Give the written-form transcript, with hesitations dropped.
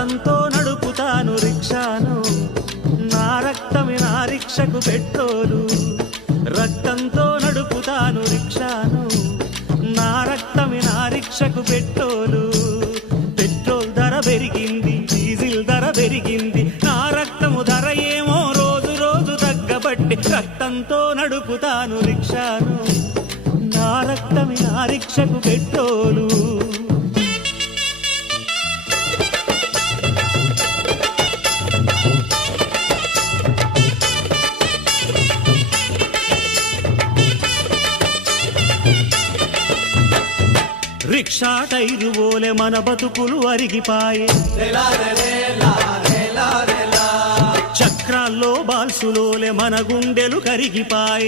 రక్తంతో నడుపుతాను రిక్షాను, నా రక్తమే నా రిక్షకు పెట్రోలు. రక్తంతో నడుపుతాను రిక్షాను, నా రక్తమే నా రిక్షకు పెట్రోలు. పెట్రోల్ ధర పెరిగింది, డీజిల్ ధర పెరిగింది, నా రక్తము ధర ఏమో రోజు రోజు తగ్గబట్టి రక్తంతో నడుపుతాను రిక్షాను, నా రక్తమే నా రిక్షకు పెట్రోలు. రిక్షా టైరు ఓలే మన బతుకులు అరిగిపాయే, చక్రాల్లో బాల్సులోలే మన గుండెలు కరిగిపాయే.